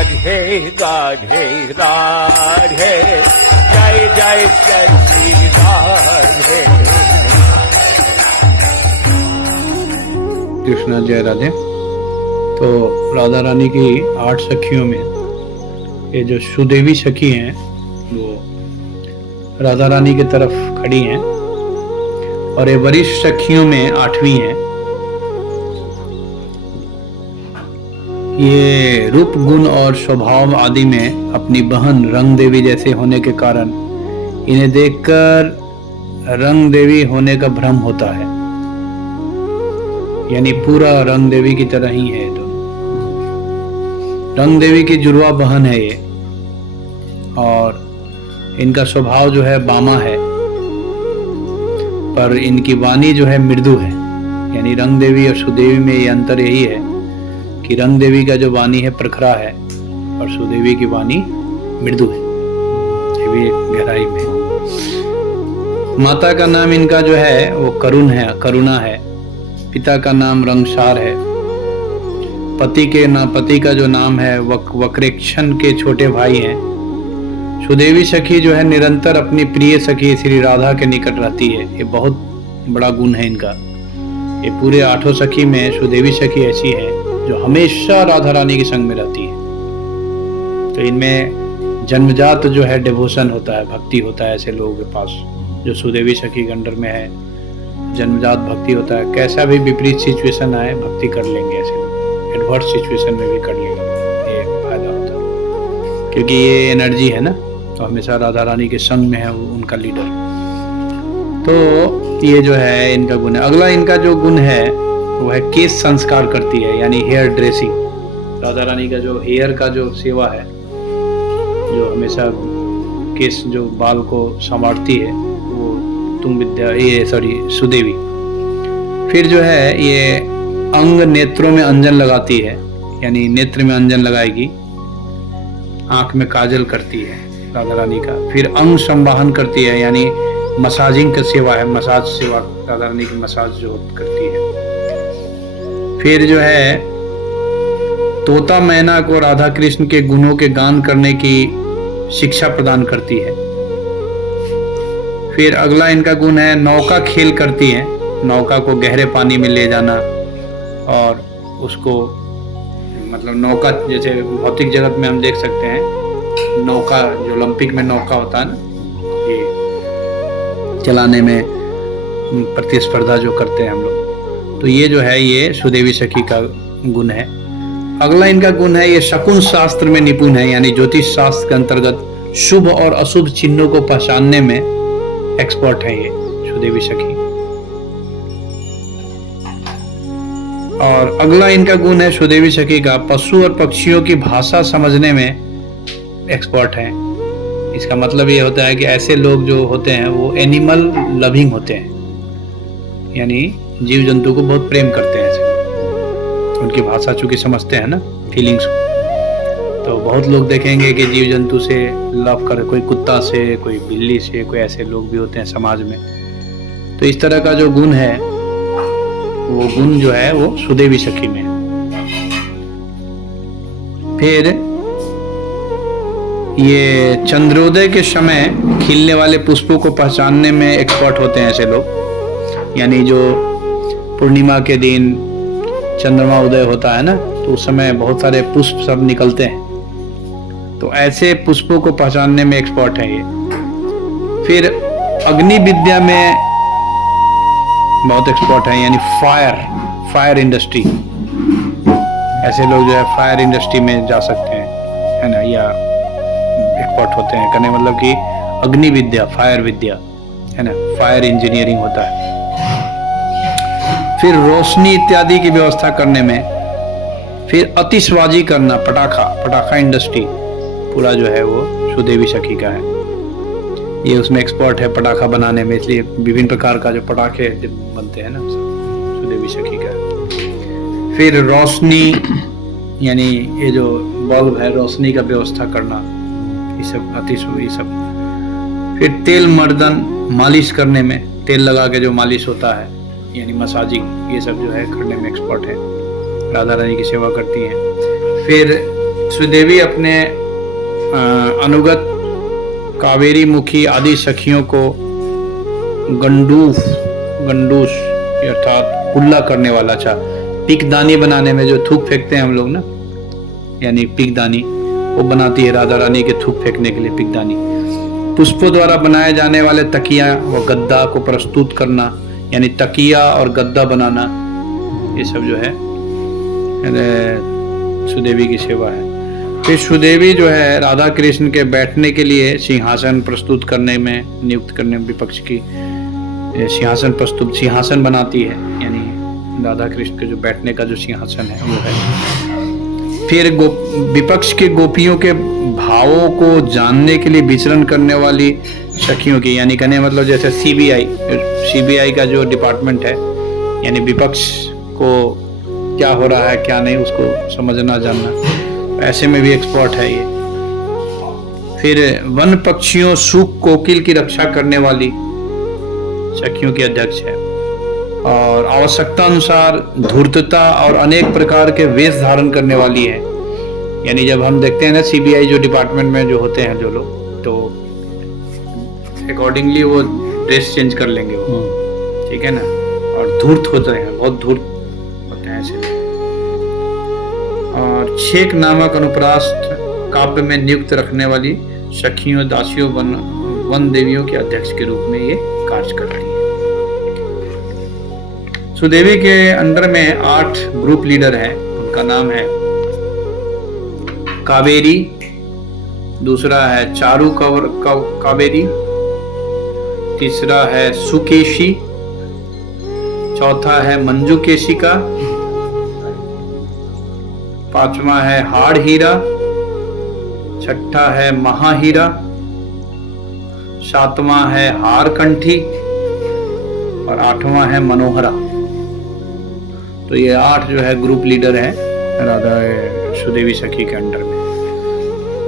राधे राधे राधे, जय जय श्री राधे। कृष्णा जय राधे। तो राधा रानी की 8 सखियों में ये जो सुदेवी सखी हैं वो राधा रानी की तरफ खड़ी हैं, और ये वरिष्ठ सखियों में 8वीं हैं। ये रूप गुण और स्वभाव आदि में अपनी बहन रंग देवी जैसे होने के कारण इन्हें देखकर रंग देवी होने का भ्रम होता है, यानी पूरा रंग देवी की तरह ही है। तो रंग देवी की जुड़वा बहन है ये, और इनका स्वभाव जो है बामा है, पर इनकी वाणी जो है मृदु है। यानी रंग देवी और सुदेवी में ये अंतर यही है कि रंग देवी का जो वाणी है प्रखरा है और सुदेवी की वाणी मृदु है। ये भी एक गहराई में। माता का नाम इनका जो है वो करुणा है। पिता का नाम रंगसार है। पति का जो नाम है वक्रेक्षण के छोटे भाई हैं। सुदेवी सखी जो है निरंतर अपनी प्रिय सखी श्री राधा के निकट रहती है। ये बहुत बड़ा गुण है इनका। ये पूरे 8 सखी में सुदेवी सखी ऐसी है जो हमेशा राधा रानी के संग में रहती है। तो इनमें जन्मजात जो है डिवोशन होता है, भक्ति होता है ऐसे लोगों के पास, जो सुदेवी सखी के अंडर में है। जन्मजात भक्ति होता है। कैसा भी विपरीत सिचुएशन आए भक्ति कर लेंगे ऐसे लोग। एडवर्स सिचुएशन में भी कर लेगा, ये फायदा होता है। क्योंकि ये एनर्जी है ना, तो हमेशा राधा रानी के संग में है उनका लीडर। तो ये जो है इनका गुण है। अगला इनका जो गुण है वो है केश संस्कार करती है, यानी हेयर ड्रेसिंग। राधा रानी का जो हेयर का जो सेवा है, जो हमेशा केस जो बाल को संवारती है, वो सुदेवी। फिर जो है ये अंग नेत्रों में अंजन लगाती है, यानी नेत्र में अंजन लगाएगी। आंख में काजल करती है राधा रानी का। फिर अंग संवाहन करती है, यानी मसाजिंग का सेवा है, मसाज सेवा राधा रानी की मसाज जो करती है। फिर जो है तोता मैना को राधा कृष्ण के गुणों के गान करने की शिक्षा प्रदान करती है। फिर अगला इनका गुण है नौका खेल करती है। नौका को गहरे पानी में ले जाना, और उसको मतलब नौका जैसे भौतिक जगत में हम देख सकते हैं, नौका जो ओलंपिक में नौका होता है ना, ये चलाने में प्रतिस्पर्धा जो करते हैं हम लोग, तो ये जो है ये सुदेवी सखी का गुण है। अगला इनका गुण है ये शकुन शास्त्र में निपुण है, यानी ज्योतिष शास्त्र के अंतर्गत शुभ और अशुभ चिन्हों को पहचानने में एक्सपर्ट है ये सुदेवी सखी। और अगला इनका गुण है सुदेवी सखी का पशु और पक्षियों की भाषा समझने में एक्सपर्ट है। इसका मतलब ये होता है कि ऐसे लोग जो होते हैं वो एनिमल लविंग होते हैं, यानी जीव जंतु को बहुत प्रेम करते हैं ऐसे। उनकी भाषा चूंकि समझते हैं ना, फीलिंग्स को, तो बहुत लोग देखेंगे कि जीव जंतु से लव कर, कोई कुत्ता से, कोई बिल्ली से, कोई ऐसे लोग भी होते हैं समाज में। तो इस तरह का जो गुण है, वो गुण जो है वो सुदेवी सखी में है। फिर ये चंद्रोदय के समय खिलने वाले पुष्पों को पहचानने में एक्सपर्ट होते हैं ऐसे लोग। यानी जो पूर्णिमा के दिन चंद्रमा उदय होता है ना, तो उस समय बहुत सारे पुष्प सब निकलते हैं, तो ऐसे पुष्पों को पहचानने में एक्सपर्ट है ये। फिर अग्नि विद्या में बहुत एक्सपर्ट है, यानी फायर इंडस्ट्री। ऐसे लोग जो है फायर इंडस्ट्री में जा सकते हैं, है ना, या एक्सपर्ट होते हैं। कहने मतलब कि अग्नि विद्या, फायर विद्या, है ना, फायर इंजीनियरिंग होता है। फिर रोशनी इत्यादि की व्यवस्था करने में। फिर आतिशबाजी करना, पटाखा इंडस्ट्री पूरा जो है वो सुदेवी सखी का है। ये उसमें एक्सपर्ट है पटाखा बनाने में, इसलिए विभिन्न प्रकार का जो पटाखे बनते हैं ना, सुदेवी सखी का। फिर रोशनी, यानी ये जो बल्ब है, रोशनी का व्यवस्था करना, ये सब ये सब। फिर तेल मर्दन, मालिश करने में, तेल लगा के जो मालिश होता है, यानी मसाजिंग, ये सब जो है करने में एक्सपर्ट है। राधा रानी की सेवा करती हैं। फिर सुदेवी अपने अनुगत कावेरी मुखी आदि सखियों को गंडूस अर्थात कुल्ला करने वाला था। पिकदानी बनाने में जो थूक फेंकते हैं हम लोग ना, यानी पिकदानी, वो बनाती है राधा रानी के थूक फेंकने के लिए पिकदानी। पुष्पों द्वारा बनाए जाने वाले तकिया व गद्दा को प्रस्तुत करना, यानी तकिया और गद्दा बनाना, ये सब जो है सुदेवी की सेवा है। फिर सुदेवी जो है राधा कृष्ण के बैठने के लिए सिंहासन प्रस्तुत करने में, नियुक्त करने में, विपक्ष की सिंहासन बनाती है, यानी राधा कृष्ण के जो बैठने का जो सिंहासन है वो है। फिर विपक्ष के गोपियों के भावों को जानने के लिए विचरण करने वाली सखियों की, यानी कहने मतलब जैसे सीबीआई का जो डिपार्टमेंट है, यानी विपक्ष को क्या हो रहा है क्या नहीं उसको समझना जानना, ऐसे में भी एक्सपर्ट है ये। फिर वन पक्षियों सूख कोकिल की रक्षा करने वाली सखियों की अध्यक्ष है, और आवश्यकता अनुसार धूर्तता और अनेक प्रकार के वेश धारण करने वाली है। यानी जब हम देखते हैं ना सीबीआई जो डिपार्टमेंट में जो होते हैं जो लोग, तो अकॉर्डिंगली वो ड्रेस चेंज कर लेंगे वो, ठीक है ना, और धूर्त होते हैं, बहुत धूर्त होते हैं ऐसे। और छेक नामक अनुप्रास्त काव्य में नियुक्त रखने वाली सखियों दासियों वन देवियों के अध्यक्ष के रूप में ये कार्य कर रही है। सुदेवी के अंडर में 8 ग्रुप लीडर हैं। उनका नाम है कावेरी, दूसरा है चारू कावेरी, तीसरा है सुकेशी, चौथा है मंजू केशिका, पांचवा है हाड़ हीरा, छठा है महाहीरा, सातवां है हार कंठी और 8वां है मनोहरा। तो ये 8 जो है ग्रुप लीडर है राधा सुदेवी सखी के अंडर में।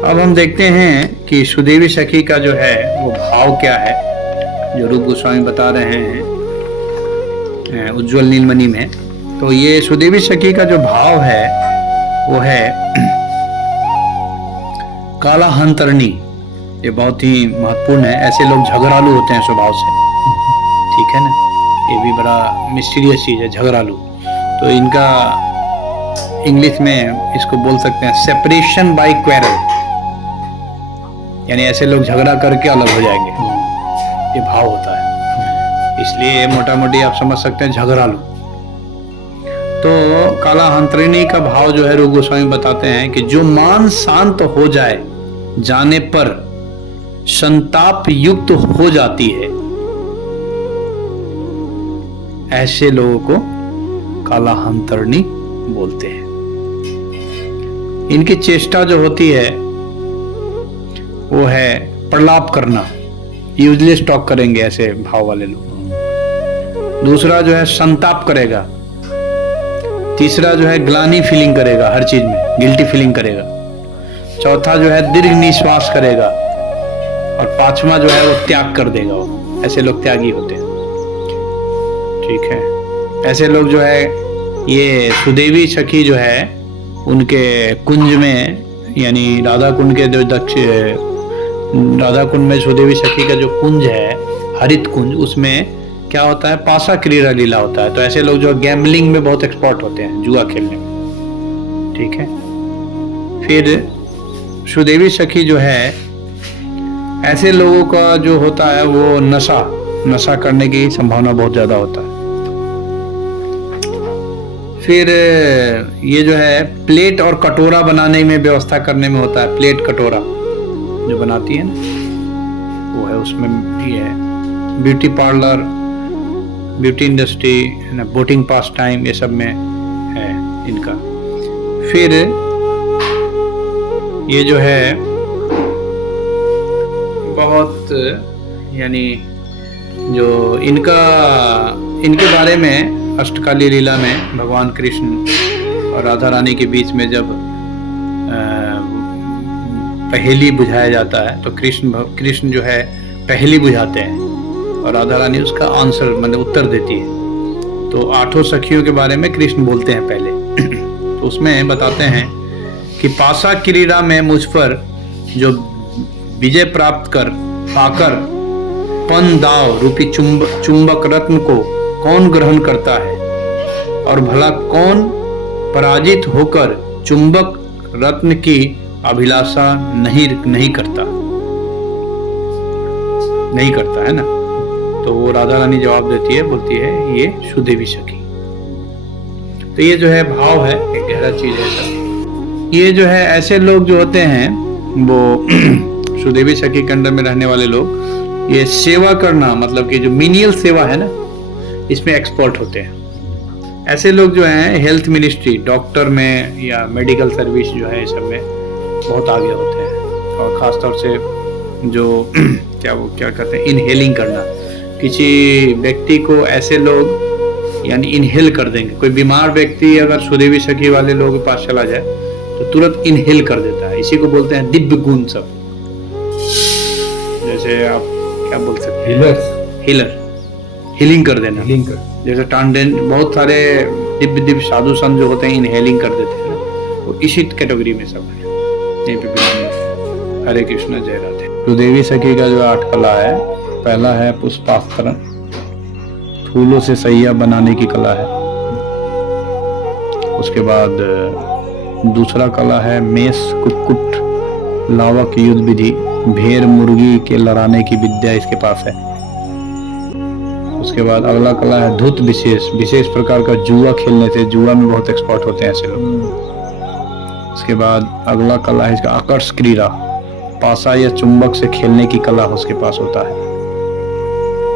अब हम देखते हैं कि सुदेवी सखी का जो है वो भाव क्या है, जो रूप गोस्वामी बता रहे हैं उज्जवल नीलमणि में। तो ये सुदेवी सखी का जो भाव है वो है काला हंतरणी। ये बहुत ही महत्वपूर्ण है। ऐसे लोग झगड़ालू होते हैं स्वभाव से, ठीक है ना, ये भी बड़ा मिस्टीरियस चीज है, झगड़ालू। तो इनका इंग्लिश में इसको बोल सकते हैं सेपरेशन बाय क्वेरल, यानी ऐसे लोग झगड़ा करके अलग हो जाएंगे, ये भाव होता है। इसलिए मोटा मोटी आप समझ सकते हैं झगड़ालू। तो काला हंतरिणी का भाव जो है रूप गोस्वामी बताते हैं कि जो मान शांत हो जाने पर संताप युक्त हो जाती है, ऐसे लोगों को काला हंतरिणी बोलते हैं। इनकी चेष्टा जो होती है वो है प्रलाप करना, यूजलेस टॉक करेंगे ऐसे भाव वाले लोग। दूसरा जो है संताप करेगा। तीसरा जो है ग्लानी फीलिंग करेगा, हर चीज में गिल्टी फीलिंग करेगा। चौथा जो है दीर्घ निश्वास करेगा, और 5वां जो है वो त्याग कर देगा। वो ऐसे लोग त्यागी होते हैं, ठीक है। ऐसे लोग जो है ये सुदेवी सखी जो है उनके कुंज में, यानी राधा कुंड के जो राधा कुंड में सुदेवी सखी का जो कुंज है हरित कुंज, उसमें क्या होता है पासा क्रीड़ा लीला होता है। तो ऐसे लोग जो गैम्बलिंग में बहुत एक्सपर्ट होते हैं, जुआ खेलने में, ठीक है। फिर सुदेवी सखी जो है ऐसे लोगों का जो होता है वो नशा करने की संभावना बहुत ज्यादा होता है। फिर ये जो है प्लेट और कटोरा बनाने में व्यवस्था करने में होता है। प्लेट कटोरा जो बनाती है ना वो है, उसमें भी है। Beauty parlour, beauty industry, boating pastime, ये सब में है इनका। फिर ये जो है बहुत, यानी जो इनके बारे में अष्टकाली लीला में भगवान कृष्ण और राधा रानी के बीच में जब पहेली बुझाया जाता है, तो कृष्ण जो है पहेली बुझाते हैं और राधा रानी उसका आंसर मतलब उत्तर देती है। तो 8 सखियों के बारे में कृष्ण बोलते हैं पहले। तो उसमें बताते हैं कि पासा क्रीड़ा में मुझ पर जो विजय प्राप्त कर पाकर पन दाव रूपी चुंबक रत्न को कौन ग्रहण करता है, और भला कौन पराजित होकर चुंबक रत्न की अभिलाषा नहीं करता है ना। तो वो राधा रानी जवाब देती है, बोलती है ये सुदेवी सखी। तो ये जो है भाव है, एक गहरा चीज है सब। ये जो है ऐसे लोग जो होते हैं वो सुदेवी सखी के अंडर में रहने वाले लोग, ये सेवा करना मतलब कि जो मिनियल सेवा है ना, इसमें एक्सपर्ट होते हैं। ऐसे लोग जो हैं हेल्थ मिनिस्ट्री, डॉक्टर में या मेडिकल सर्विस जो है इस सब में बहुत आगे होते हैं। और ख़ास तौर से जो क्या कहते हैं, इनहेलिंग करना, किसी व्यक्ति को ऐसे लोग यानी इनहेल कर देंगे। कोई बीमार व्यक्ति अगर सुदेवी सखी वाले लोगों के पास चला जाए तो तुरंत इनहेल कर देता है। इसी को बोलते हैं दिव्य गुण सब। जैसे आप क्या बोल सकते हैं, हीलर, हीलिंग कर देना। जैसे टांडेन, बहुत सारे दिव्य साधु संत जो होते हैं इनहेलिंग कर देते हैं, तो इसी कैटेगरी में सब है। यहीं पे भी हरे कृष्ण जय राधे। सुदेवी सखी का जो 8 कला है, पहला है पुष्पास्तरण, फूलों से सैया बनाने की कला है। उसके बाद दूसरा कला है मेष कुक्कुट लावक युद्ध विधि, भेड़ मुर्गी के लड़ाने की विद्या इसके पास है। उसके बाद अगला कला है धुत विशेष प्रकार का जुआ खेलने से, जुआ में बहुत एक्सपर्ट होते हैं ऐसे लोग। उसके बाद अगला कला है इसका आकर्ष क्रीड़ा, पासा या चुंबक से खेलने की कला उसके पास होता है,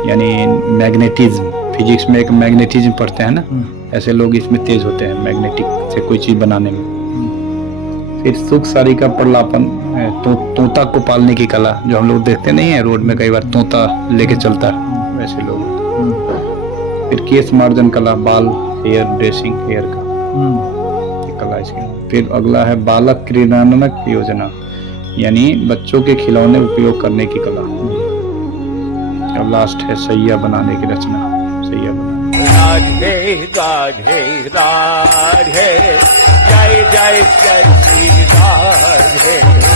यानी मैग्नेटिज्म। फिजिक्स में एक मैग्नेटिज्म पढ़ते हैं ना, ऐसे लोग इसमें तेज होते हैं मैग्नेटिक से कोई चीज बनाने में। फिर सुख सारी का प्रलापन, तोता को पालने की कला, जो हम लोग देखते नहीं है रोड में कई बार तोता लेके चलता है, वैसे लोग। फिर केस मार्जन कला, बाल हेयर ड्रेसिंग, हेयर का कला इसकी। फिर अगला है बालक क्रीड़ानक योजना, यानी बच्चों के खिलौने उपयोग करने की कला। और लास्ट है सैया बनाने की रचना, सैया बनाने। राधे राधे राधे, जय जय श्री राधे।